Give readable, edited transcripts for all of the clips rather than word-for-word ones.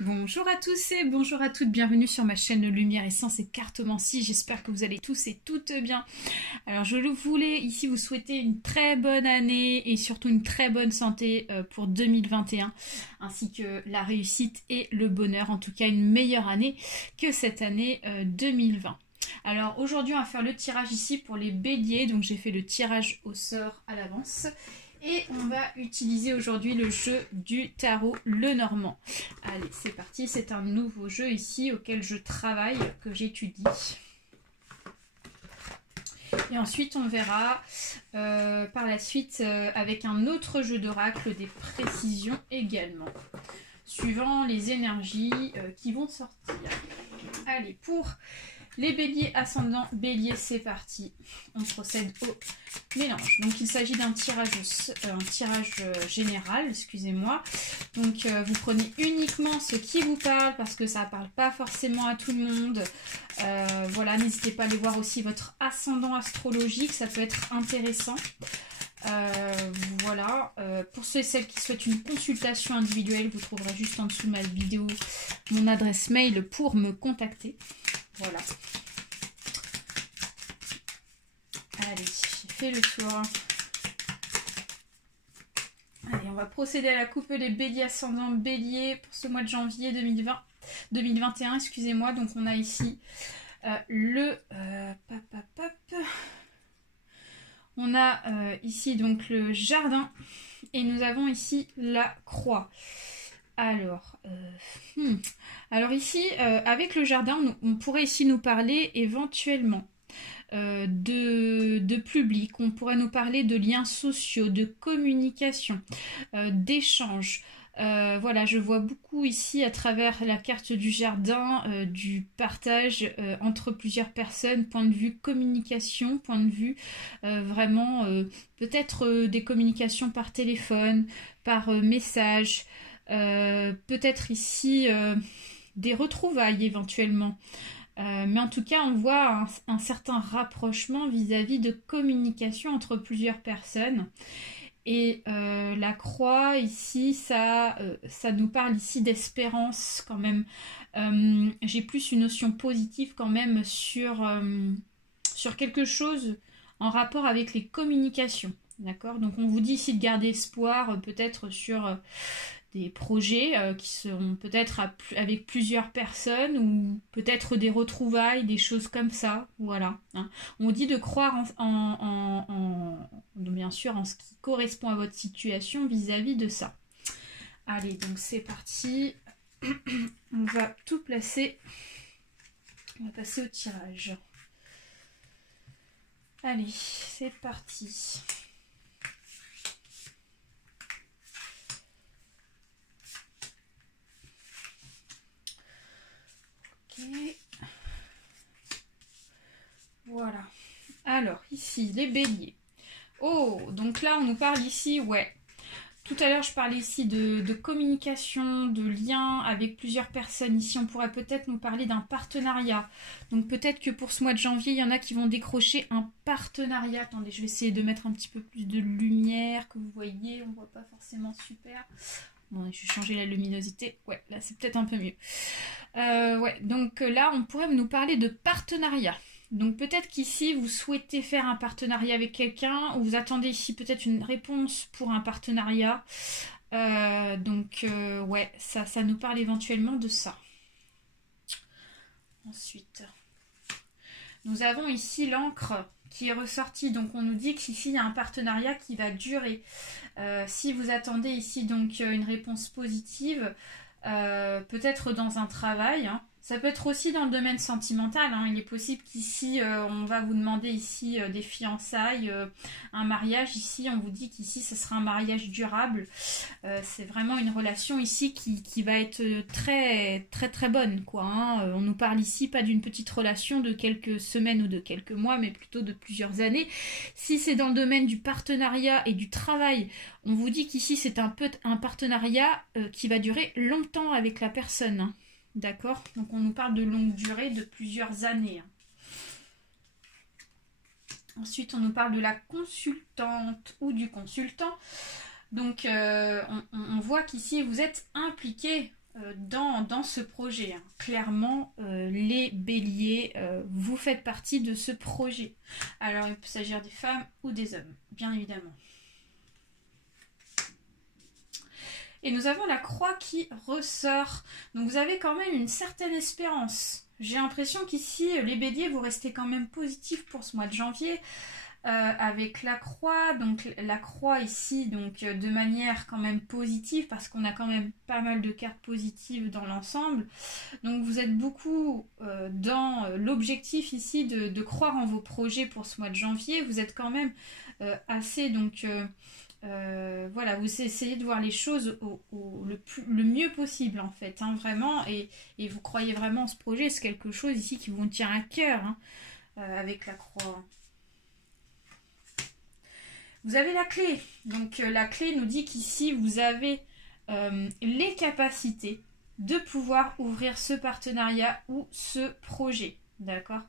Bonjour à tous et bonjour à toutes, bienvenue sur ma chaîne Lumière Essence et Cartomancie, j'espère que vous allez tous et toutes bien. Alors je voulais ici vous souhaiter une très bonne année et surtout une très bonne santé pour 2021, ainsi que la réussite et le bonheur, en tout cas une meilleure année que cette année 2020. Alors aujourd'hui on va faire le tirage ici pour les béliers, donc j'ai fait le tirage au sort à l'avance. Et on va utiliser aujourd'hui le jeu du tarot Lenormand. Allez, c'est parti. C'est un nouveau jeu ici auquel je travaille, que j'étudie. Et ensuite, on verra par la suite avec un autre jeu d'oracle des précisions également, suivant les énergies qui vont sortir. Allez, pour les béliers ascendant bélier, c'est parti. On procède au mélange. Donc il s'agit d'un tirage, général, excusez-moi. Donc vous prenez uniquement ce qui vous parle parce que ça ne parle pas forcément à tout le monde. Voilà, n'hésitez pas à aller voir aussi votre ascendant astrologique, ça peut être intéressant. Voilà, pour ceux et celles qui souhaitent une consultation individuelle, vous trouverez juste en dessous de ma vidéo mon adresse mail pour me contacter. Voilà. Allez, j'ai fait le tour. Allez, on va procéder à la coupe des béliers ascendant bélier pour ce mois de janvier 2021, excusez-moi. Donc on a ici on a ici donc le jardin et nous avons ici la croix. Alors, ici, avec le jardin, on pourrait ici nous parler éventuellement de public, on pourrait nous parler de liens sociaux, de communication, d'échanges. Voilà, je vois beaucoup ici à travers la carte du jardin, du partage entre plusieurs personnes, point de vue communication, point de vue vraiment peut-être des communications par téléphone, par message, peut-être ici des retrouvailles éventuellement. Mais en tout cas, on voit un certain rapprochement vis-à-vis de communication entre plusieurs personnes. Et la croix, ici, ça nous parle ici d'espérance quand même. J'ai plus une notion positive quand même sur quelque chose en rapport avec les communications. D'accord ? Donc on vous dit ici de garder espoir peut-être sur des projets qui seront peut-être avec plusieurs personnes ou peut-être des retrouvailles, des choses comme ça, voilà. Hein. On dit de croire bien sûr en ce qui correspond à votre situation vis-à-vis de ça. Allez, donc c'est parti. On va tout placer. On va passer au tirage. Allez, c'est parti. Voilà. Alors, ici, les béliers. Oh, donc là, on nous parle ici, ouais. Tout à l'heure, je parlais ici de communication, de lien avec plusieurs personnes. Ici, on pourrait peut-être nous parler d'un partenariat. Donc, peut-être que pour ce mois de janvier, il y en a qui vont décrocher un partenariat. Attendez, je vais essayer de mettre un petit peu plus de lumière, que vous voyez. On ne voit pas forcément super. Bon, je vais changer la luminosité. Ouais, là, c'est peut-être un peu mieux. Ouais, donc là, on pourrait nous parler de partenariat. Donc peut-être qu'ici, vous souhaitez faire un partenariat avec quelqu'un, ou vous attendez ici peut-être une réponse pour un partenariat. Ouais, ça nous parle éventuellement de ça. Ensuite, nous avons ici l'encre qui est ressortie. Donc on nous dit qu'ici, il y a un partenariat qui va durer. Si vous attendez ici donc une réponse positive, peut-être dans un travail, hein. Ça peut être aussi dans le domaine sentimental, hein. Il est possible qu'ici on va vous demander ici des fiançailles, un mariage. Ici on vous dit qu'ici ce sera un mariage durable. C'est vraiment une relation ici qui va être très très très bonne, quoi, hein. On nous parle ici pas d'une petite relation de quelques semaines ou de quelques mois, mais plutôt de plusieurs années. Si c'est dans le domaine du partenariat et du travail, on vous dit qu'ici c'est un partenariat qui va durer longtemps avec la personne, hein. D'accord ? Donc on nous parle de longue durée, de plusieurs années. Ensuite, on nous parle de la consultante ou du consultant. Donc on voit qu'ici vous êtes impliqué dans ce projet. Hein. Clairement, les béliers, vous faites partie de ce projet. Alors, il peut s'agir des femmes ou des hommes, bien évidemment. Et nous avons la croix qui ressort. Donc, vous avez quand même une certaine espérance. J'ai l'impression qu'ici, les béliers, vous restez quand même positifs pour ce mois de janvier. Avec la croix, donc la croix ici, donc de manière quand même positive, parce qu'on a quand même pas mal de cartes positives dans l'ensemble. Donc vous êtes beaucoup dans l'objectif ici de croire en vos projets pour ce mois de janvier. Vous êtes quand même assez, donc voilà, vous essayez de voir les choses le mieux possible en fait, hein, vraiment, et vous croyez vraiment en ce projet. C'est quelque chose ici qui vous tient à cœur, hein, avec la croix. Vous avez la clé. Donc la clé nous dit qu'ici vous avez les capacités de pouvoir ouvrir ce partenariat ou ce projet. D'accord?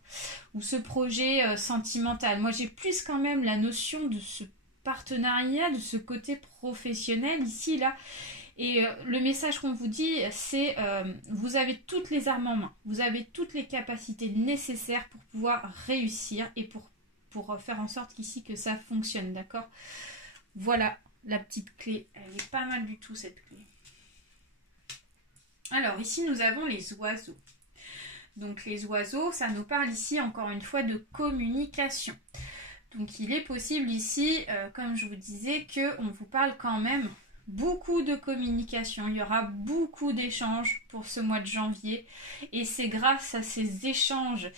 Ou ce projet sentimental. Moi j'ai plus quand même la notion de ce partenariat, de ce côté professionnel ici, là. Et le message qu'on vous dit, c'est vous avez toutes les armes en main. Vous avez toutes les capacités nécessaires pour pouvoir réussir et pour faire en sorte qu'ici que ça fonctionne, d'accord? Voilà la petite clé, elle est pas mal du tout cette clé. Alors ici nous avons les oiseaux. Donc les oiseaux, ça nous parle ici encore une fois de communication. Donc il est possible ici, comme je vous disais, qu'on vous parle quand même beaucoup de communication. Il y aura beaucoup d'échanges pour ce mois de janvier. Et c'est grâce à ces échanges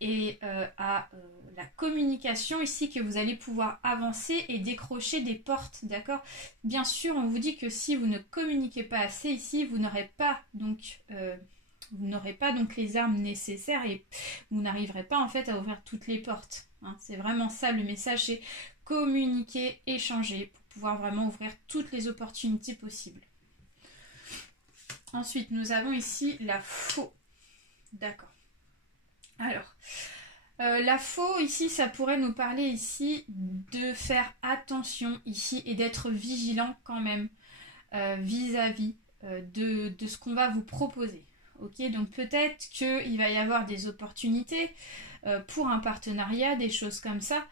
et à la communication ici que vous allez pouvoir avancer et décrocher des portes, d'accord? Bien sûr, on vous dit que si vous ne communiquez pas assez ici, vous n'aurez pas donc les armes nécessaires et vous n'arriverez pas en fait à ouvrir toutes les portes. Hein. C'est vraiment ça le message, c'est communiquer, échanger pour pouvoir vraiment ouvrir toutes les opportunités possibles. Ensuite, nous avons ici la faux. D'accord. Alors, la faux ici, ça pourrait nous parler ici de faire attention ici et d'être vigilant quand même vis-à-vis de ce qu'on va vous proposer. Ok, donc peut-être qu'il va y avoir des opportunités pour un partenariat, des choses comme ça,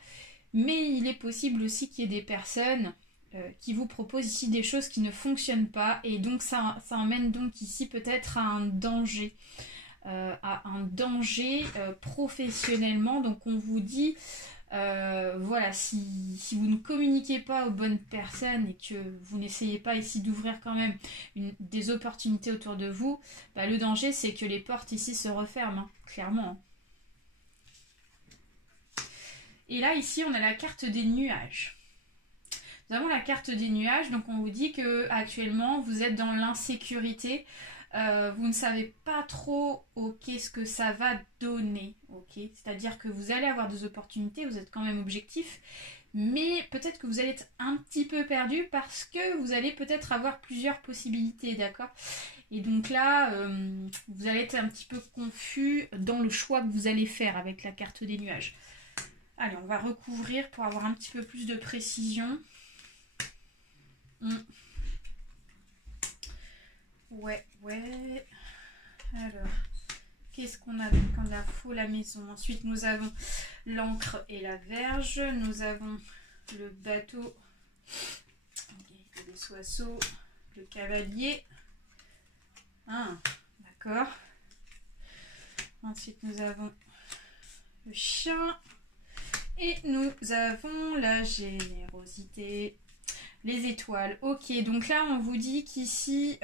mais il est possible aussi qu'il y ait des personnes qui vous proposent ici des choses qui ne fonctionnent pas et donc ça emmène donc ici peut-être à un danger. Professionnellement. Donc on vous dit voilà, si vous ne communiquez pas aux bonnes personnes et que vous n'essayez pas ici d'ouvrir quand même des opportunités autour de vous, bah, le danger c'est que les portes ici se referment, hein, clairement. Et là ici on a la carte des nuages. Nous avons la carte des nuages, donc on vous dit que actuellement vous êtes dans l'insécurité. Vous ne savez pas trop ce que ça va donner, c'est-à-dire que vous allez avoir des opportunités, vous êtes quand même objectif, mais peut-être que vous allez être un petit peu perdu parce que vous allez peut-être avoir plusieurs possibilités, d'accord? Et donc là, vous allez être un petit peu confus dans le choix que vous allez faire avec la carte des nuages. Allez, on va recouvrir pour avoir un petit peu plus de précision. Ouais. Alors, qu'est-ce qu'on a? Donc on a faux la maison. Ensuite, nous avons l'encre et la verge. Nous avons le bateau, le soissons, le cavalier. Ah, d'accord. Ensuite, nous avons le chien. Et nous avons la générosité. Les étoiles. Ok, donc là, on vous dit qu'ici...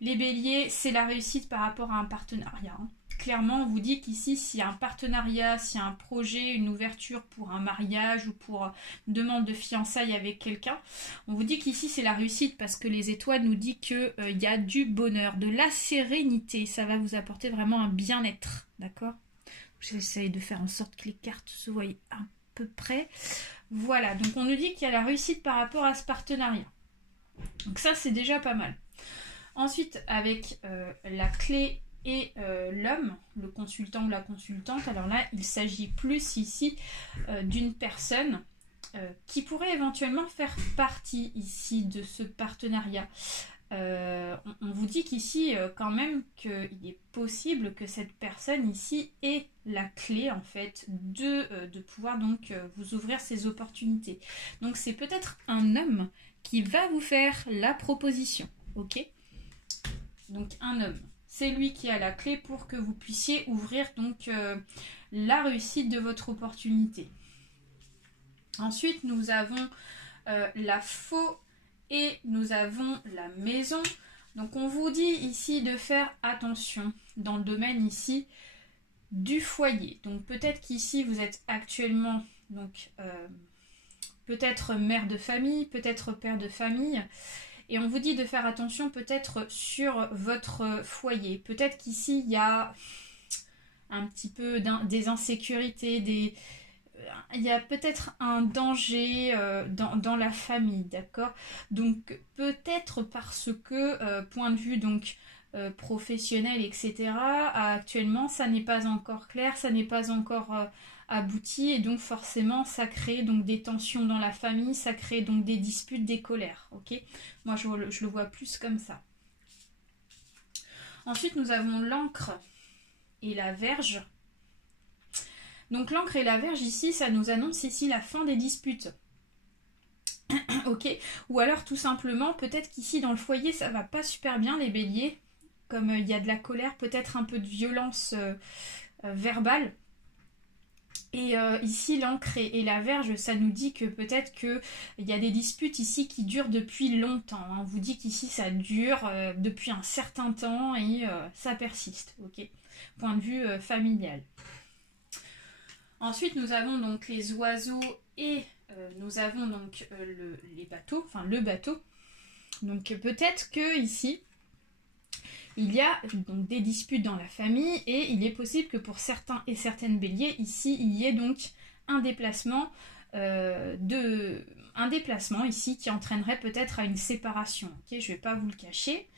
les béliers, c'est la réussite par rapport à un partenariat. Hein. Clairement, on vous dit qu'ici, s'il y a un partenariat, s'il y a un projet, une ouverture pour un mariage ou pour une demande de fiançailles avec quelqu'un, on vous dit qu'ici, c'est la réussite parce que les étoiles nous disent qu'il y a du bonheur, de la sérénité. Ça va vous apporter vraiment un bien-être. D'accord? J'essaye de faire en sorte que les cartes se voient à peu près. Voilà, donc on nous dit qu'il y a la réussite par rapport à ce partenariat. Donc ça, c'est déjà pas mal. Ensuite, avec la clé et l'homme, le consultant ou la consultante, alors là, il s'agit plus ici d'une personne qui pourrait éventuellement faire partie ici de ce partenariat. On vous dit qu'ici, quand même, qu'il est possible que cette personne ici ait la clé, en fait, de pouvoir donc vous ouvrir ces opportunités. Donc, c'est peut-être un homme qui va vous faire la proposition, ok? Donc, un homme. C'est lui qui a la clé pour que vous puissiez ouvrir donc la réussite de votre opportunité. Ensuite, nous avons la faux et nous avons la maison. Donc, on vous dit ici de faire attention dans le domaine ici du foyer. Donc, peut-être qu'ici, vous êtes actuellement donc peut-être mère de famille, peut-être père de famille. Et on vous dit de faire attention peut-être sur votre foyer. Peut-être qu'ici, il y a un petit peu des insécurités, il y a peut-être un danger dans la famille, d'accord? Donc peut-être parce que, point de vue donc professionnel, etc., actuellement, ça n'est pas encore clair, ça n'est pas encore abouti, et donc forcément, ça crée donc des tensions dans la famille, ça crée donc des disputes, des colères, ok? Moi, je le vois plus comme ça. Ensuite, nous avons l'encre et la verge. Donc l'encre et la verge ici, ça nous annonce ici la fin des disputes. Ok? Ou alors tout simplement, peut-être qu'ici dans le foyer, ça va pas super bien les béliers. Comme il y a de la colère, peut-être un peu de violence verbale. Et ici, l'encre et la verge, ça nous dit que peut-être qu'il y a des disputes ici qui durent depuis longtemps. Hein. On vous dit qu'ici, ça dure depuis un certain temps et ça persiste. Ok? Point de vue familial. Ensuite, nous avons donc les oiseaux et nous avons donc les bateaux, enfin le bateau. Donc peut-être que ici, il y a donc des disputes dans la famille et il est possible que pour certains et certaines béliers, ici, il y ait donc un déplacement ici qui entraînerait peut-être à une séparation. Okay, je ne vais pas vous le cacher.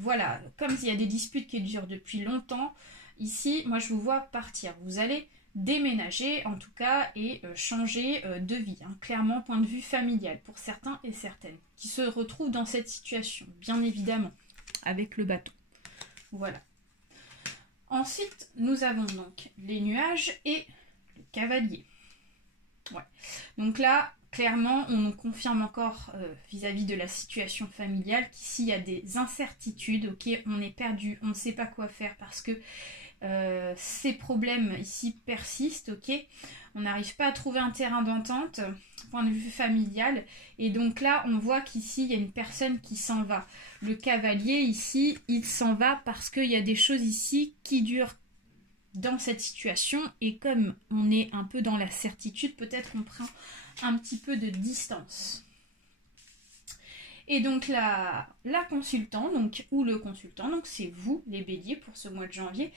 Voilà, comme il y a des disputes qui durent depuis longtemps, ici, moi je vous vois partir. Vous allez déménager en tout cas et changer de vie, hein. Clairement point de vue familial pour certains et certaines qui se retrouvent dans cette situation, bien évidemment, avec le bateau. Voilà. Ensuite, nous avons donc les nuages et le cavalier. Ouais. Donc là, clairement, on nous confirme encore vis-à-vis de la situation familiale qu'ici, il y a des incertitudes, ok, on est perdu, on ne sait pas quoi faire parce que ces problèmes ici persistent, ok, on n'arrive pas à trouver un terrain d'entente, point de vue familial, et donc là, on voit qu'ici, il y a une personne qui s'en va. Le cavalier, ici, il s'en va parce qu'il y a des choses ici qui durent dans cette situation, et comme on est un peu dans la certitude, peut-être qu'on prend un petit peu de distance. Et donc la consultante, donc, ou le consultant, donc c'est vous, les béliers, pour ce mois de janvier,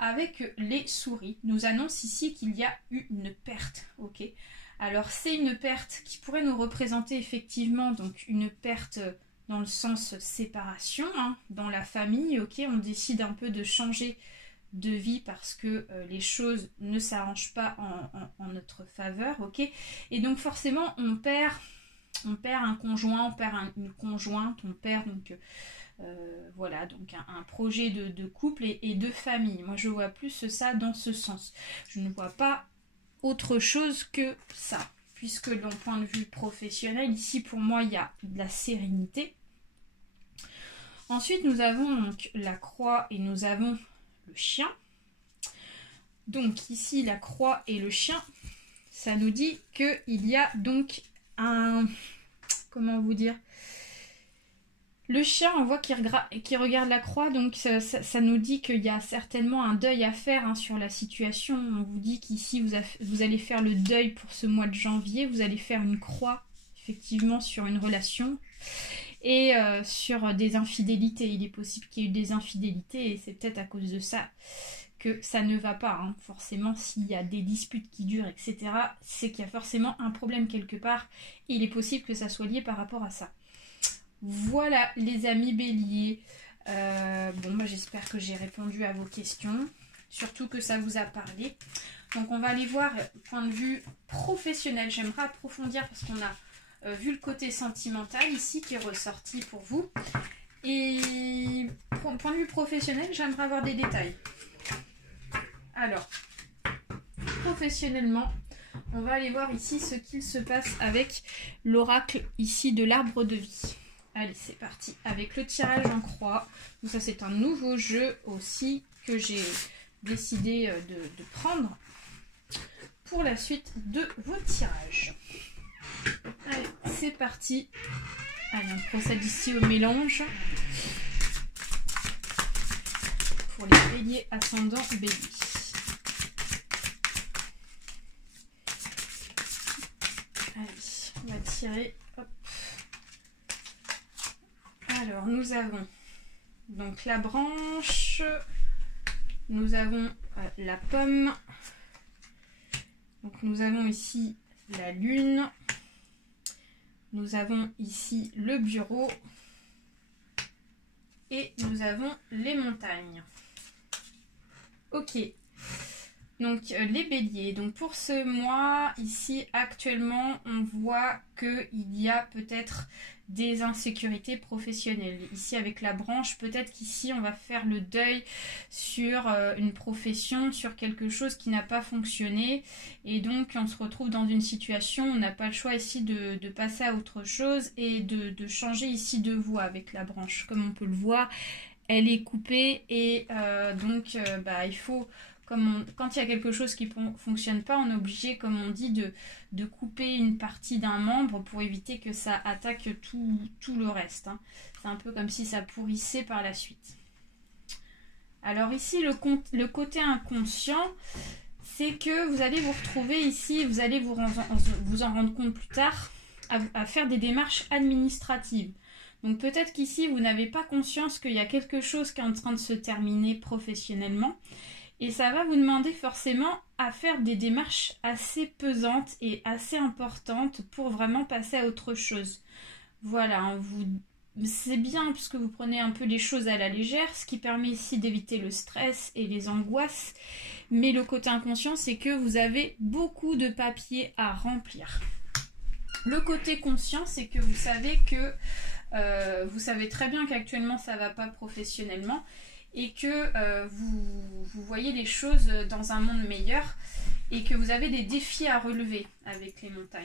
avec les souris, nous annonce ici qu'il y a eu une perte, ok. Alors c'est une perte qui pourrait nous représenter effectivement donc une perte dans le sens séparation, hein, dans la famille, ok. On décide un peu de changer de vie parce que les choses ne s'arrangent pas en notre faveur, ok. Et donc forcément on perd un conjoint, on perd une conjointe, on perd donc voilà, donc un projet de couple et de famille. Moi je vois plus ça dans ce sens. Je ne vois pas autre chose que ça, puisque d'un point de vue professionnel, ici pour moi il y a de la sérénité. Ensuite nous avons donc la croix et nous avons le chien. Donc ici la croix et le chien, ça nous dit qu'il y a donc un... Comment vous dire? Le chien, on voit qu'il regarde la croix, donc ça nous dit qu'il y a certainement un deuil à faire, hein, sur la situation. On vous dit qu'ici, vous allez faire le deuil pour ce mois de janvier, vous allez faire une croix, effectivement, sur une relation et sur des infidélités. Il est possible qu'il y ait eu des infidélités et c'est peut-être à cause de ça que ça ne va pas, hein. Forcément, s'il y a des disputes qui durent, etc., c'est qu'il y a forcément un problème quelque part et il est possible que ça soit lié par rapport à ça. Voilà les amis béliers, bon bah j'espère que j'ai répondu à vos questions, surtout que ça vous a parlé. Donc on va aller voir point de vue professionnel, j'aimerais approfondir parce qu'on a vu le côté sentimental ici qui est ressorti pour vous. Et point de vue professionnel, j'aimerais avoir des détails. Alors, professionnellement, on va aller voir ici ce qu'il se passe avec l'oracle ici de l'arbre de vie. Allez, c'est parti avec le tirage en croix. Donc ça, c'est un nouveau jeu aussi que j'ai décidé de prendre pour la suite de vos tirages. Allez, c'est parti. Allez, on procède ici au mélange pour les béliers ascendant bélier. Allez, on va tirer. Hop. Alors, nous avons donc la branche, nous avons la pomme, donc nous avons ici la lune, nous avons ici le bureau et nous avons les montagnes. Ok. Donc les béliers, donc pour ce mois ici actuellement on voit qu'il y a peut-être des insécurités professionnelles. Ici avec la branche, peut-être qu'ici on va faire le deuil sur une profession, sur quelque chose qui n'a pas fonctionné et donc on se retrouve dans une situation où on n'a pas le choix ici de passer à autre chose et de changer ici de voie avec la branche. Comme on peut le voir, elle est coupée et donc il faut... Quand il y a quelque chose qui ne fonctionne pas, on est obligé, comme on dit, de couper une partie d'un membre pour éviter que ça attaque tout le reste. Hein. C'est un peu comme si ça pourrissait par la suite. Alors ici, le côté inconscient, c'est que vous allez vous retrouver ici, vous allez vous en rendre compte plus tard, à faire des démarches administratives. Donc peut-être qu'ici, vous n'avez pas conscience qu'il y a quelque chose qui est en train de se terminer professionnellement. Et ça va vous demander forcément à faire des démarches assez pesantes et assez importantes pour vraiment passer à autre chose. Voilà, c'est bien puisque vous prenez un peu les choses à la légère, ce qui permet ici d'éviter le stress et les angoisses. Mais le côté inconscient, c'est que vous avez beaucoup de papiers à remplir. Le côté conscient, c'est que vous savez très bien qu'actuellement ça ne va pas professionnellement. Et que vous voyez les choses dans un monde meilleur et que vous avez des défis à relever avec les montagnes.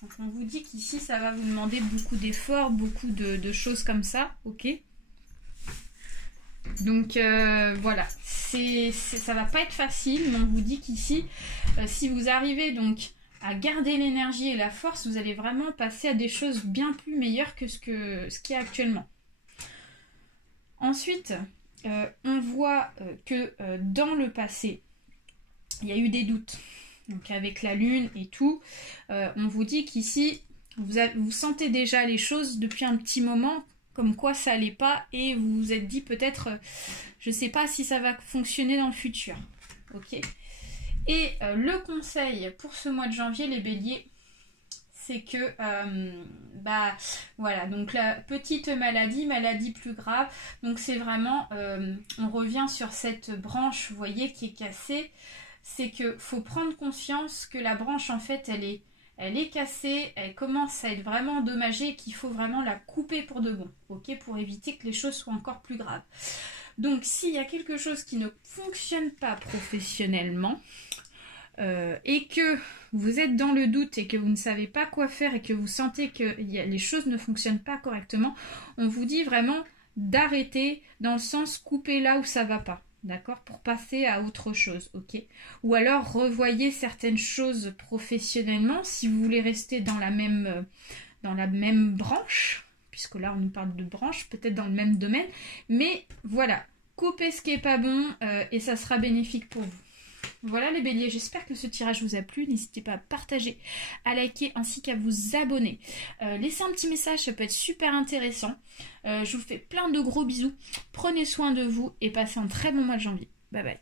Donc on vous dit qu'ici ça va vous demander beaucoup d'efforts, beaucoup de choses comme ça, ok. Donc voilà, ça va pas être facile, mais on vous dit qu'ici, si vous arrivez donc à garder l'énergie et la force, vous allez vraiment passer à des choses bien plus meilleures que ce qu'il y a actuellement. Ensuite... on voit que dans le passé, il y a eu des doutes. Donc avec la lune et tout, on vous dit qu'ici, vous sentez déjà les choses depuis un petit moment, comme quoi ça n'allait pas, et vous vous êtes dit peut-être, je ne sais pas si ça va fonctionner dans le futur. Ok. Et le conseil pour ce mois de janvier, les béliers, c'est que, voilà, donc la petite maladie plus grave, donc c'est vraiment, on revient sur cette branche, vous voyez, qui est cassée, c'est que faut prendre conscience que la branche, en fait, elle est cassée, elle commence à être vraiment endommagée et qu'il faut vraiment la couper pour de bon, ok, pour éviter que les choses soient encore plus graves. Donc, s'il y a quelque chose qui ne fonctionne pas professionnellement, et que vous êtes dans le doute et que vous ne savez pas quoi faire et que vous sentez que les choses ne fonctionnent pas correctement, on vous dit vraiment d'arrêter, dans le sens couper là où ça va pas, d'accord, pour passer à autre chose, ok. Ou alors revoyez certaines choses professionnellement si vous voulez rester dans la même branche, puisque là on nous parle de branche, peut-être dans le même domaine, mais voilà, coupez ce qui est pas bon et ça sera bénéfique pour vous. Voilà les béliers, j'espère que ce tirage vous a plu. N'hésitez pas à partager, à liker ainsi qu'à vous abonner. Laissez un petit message, ça peut être super intéressant. Je vous fais plein de gros bisous. Prenez soin de vous et passez un très bon mois de janvier. Bye bye.